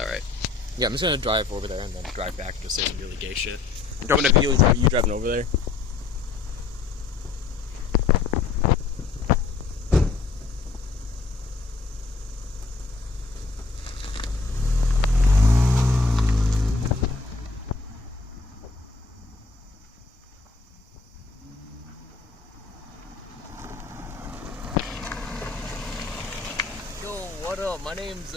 Alright. Yeah, I'm just gonna drive over there and then drive back and just say some really gay shit. Do you want a video of you driving over there? Yo, what up? My name's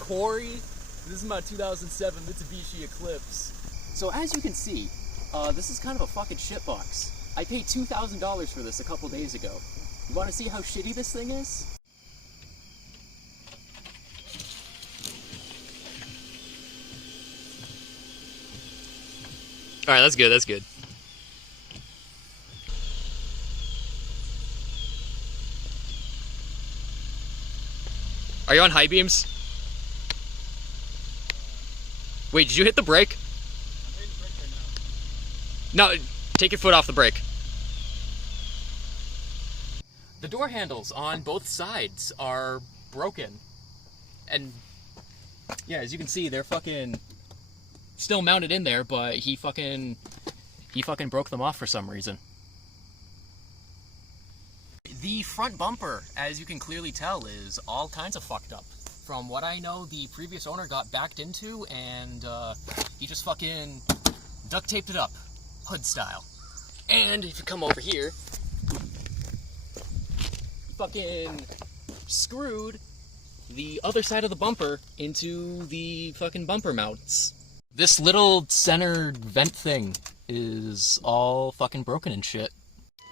Corey. This is my 2007 Mitsubishi Eclipse. So as you can see, this is kind of a fucking shitbox. I paid $2,000 for this a couple days ago. You want to see how shitty this thing is? Alright, that's good, that's good. Are you on high beams? Wait, did you hit the brake? I'm hitting the brake right now. No, take your foot off the brake. The door handles on both sides are broken. And yeah, as you can see, they're fucking still mounted in there, but he fucking broke them off for some reason. The front bumper, as you can clearly tell, is all kinds of fucked up. From what I know, the previous owner got backed into and he just fucking duct taped it up, hood style. And if you come over here, fucking screwed the other side of the bumper into the fucking bumper mounts. This little center vent thing is all fucking broken and shit.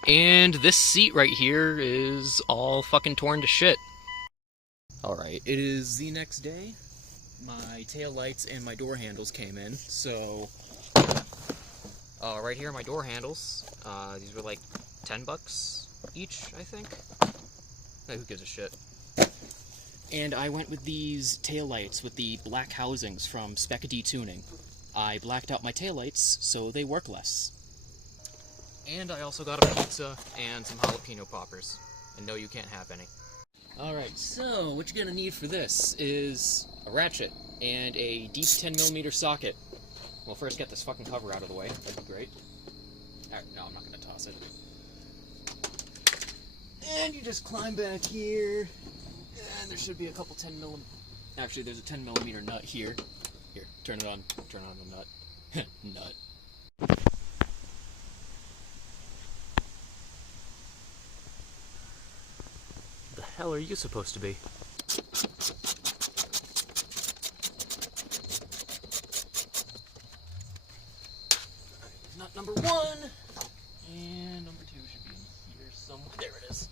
And this seat right here is all fucking torn to shit. Alright, it is the next day. My tail lights and my door handles came in, so right here are my door handles. These were like 10 bucks each, I think. Who gives a shit? And I went with these tail lights with the black housings from Spec-A-D Tuning. I blacked out my tail lights so they work less. And I also got a pizza and some jalapeno poppers. And no, you can't have any. Alright, so what you're gonna need for this is a ratchet and a deep 10mm socket. Well, first get this fucking cover out of the way. That'd be great. Alright, no, I'm not gonna toss it. And you just climb back here. And there should be a couple 10mm. Actually, there's a 10mm nut here. Here, turn it on. Turn on the nut. Nut. The hell are you supposed to be? Nut number one, and number two should be in here somewhere. There it is.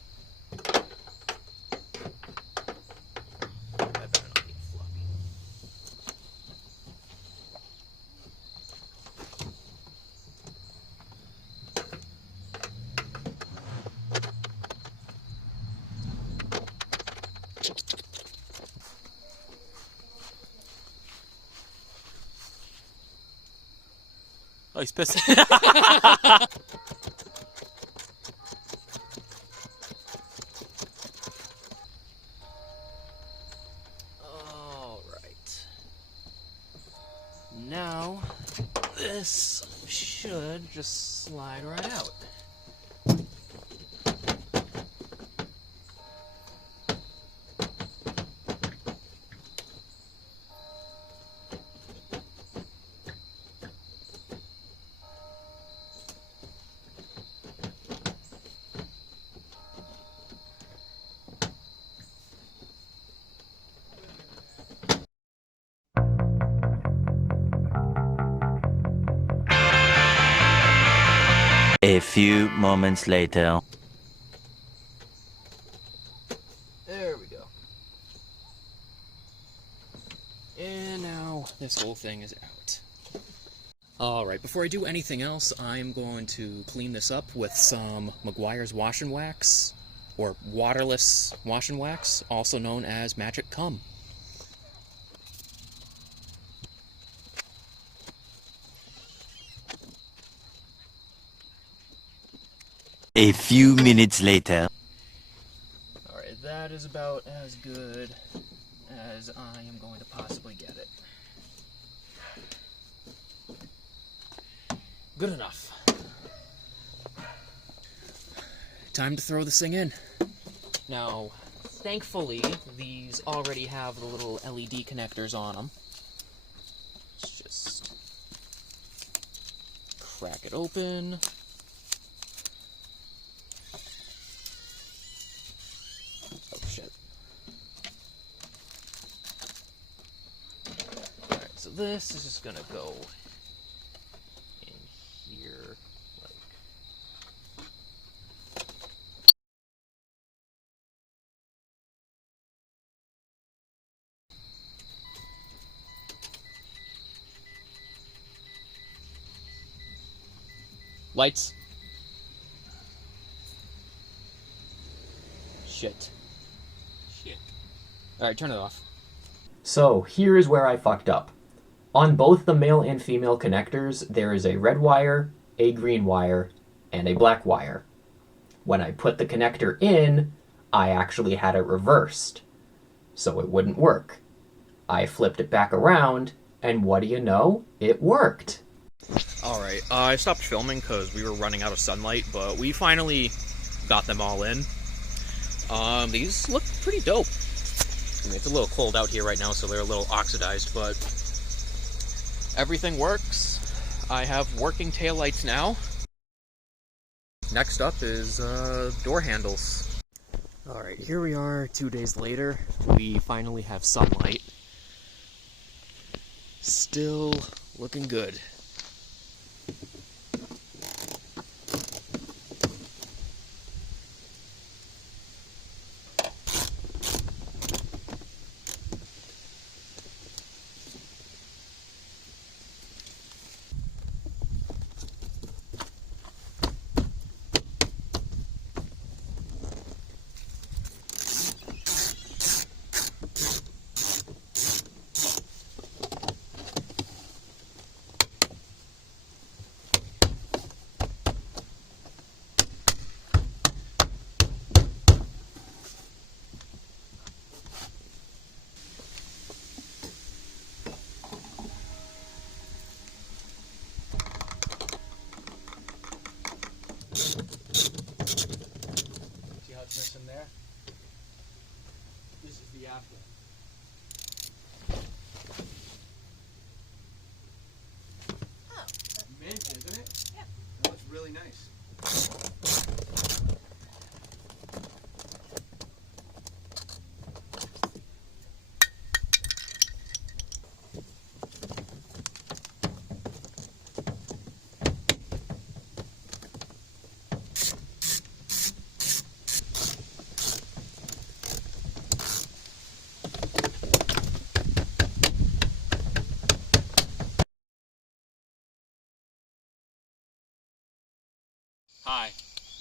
I better not get floppy. Oh, he's pissing. Alright. Now, this should just slide right out. A few moments later. There we go. And now this whole thing is out. Alright, before I do anything else, I'm going to clean this up with some Meguiar's Wash and Wax, or waterless wash and wax, also known as Magic Cum. A few minutes later. Alright, that is about as good as I am going to possibly get it. Good enough. Time to throw this thing in. Now, thankfully, these already have the little LED connectors on them. Let's just crack it open. Oh, shit. Alright, so this is just gonna go in here, like... Lights. Shit. Alright, turn it off. So, here is where I fucked up. On both the male and female connectors, there is a red wire, a green wire, and a black wire. When I put the connector in, I actually had it reversed, so it wouldn't work. I flipped it back around, and what do you know? It worked. Alright, I stopped filming because we were running out of sunlight, but we finally got them all in. These look pretty dope. I mean, it's a little cold out here right now, so they're a little oxidized, but everything works. I have working taillights now. Next up is door handles. Alright, here we are 2 days later. We finally have sunlight. Still looking good. See how it's missing there? This is the after. Oh. Mint, isn't it? Yeah. That looks really nice. Hi,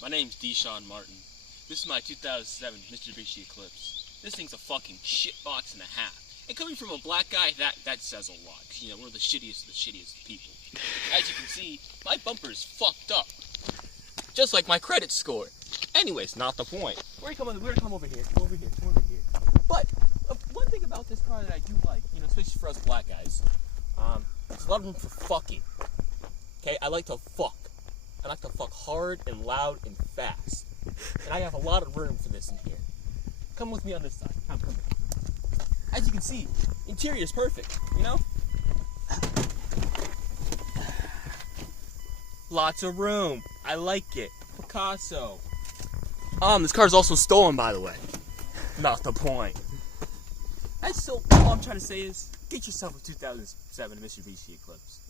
my name's Deshaun Martin. This is my 2007 Mitsubishi Eclipse. This thing's a fucking shitbox and a half. And coming from a black guy, that says a lot. 'Cause, you know, we're the shittiest of the shittiest people. As you can see, my bumper's fucked up. Just like my credit score. Anyways, not the point. We're gonna come over here, come over here. But one thing about this car that I do like, you know, especially for us black guys, there's a lot of room for fucking. Okay, I like to fuck. I like to fuck hard and loud and fast. And I have a lot of room for this in here. Come with me on this side. Come here. As you can see, interior is perfect, you know? Lots of room. I like it. Picasso. This car's also stolen, by the way. Not the point. All I'm trying to say is, get yourself a 2007 Mitsubishi Eclipse.